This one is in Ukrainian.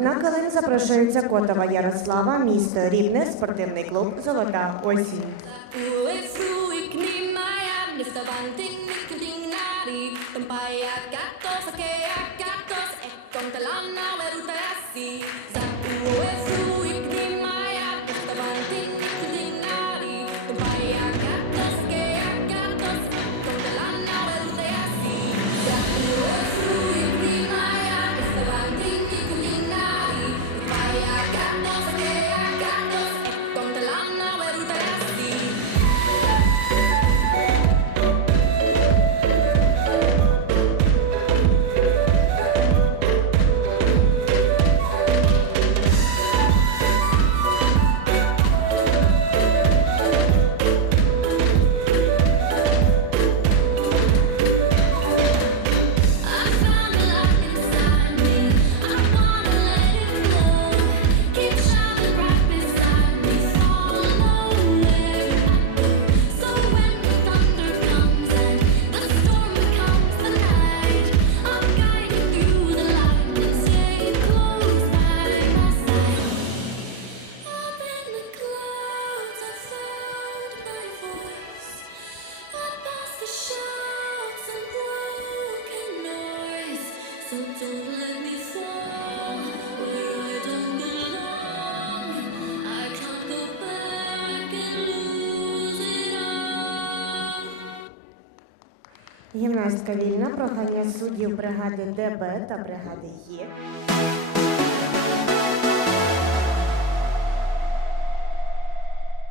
На килим запрошується Котова Ярослава, місто Рівне, спортивний клуб Золота осінь. Гімнастка вільна прохання суддів бригади ДБ та бригади Є.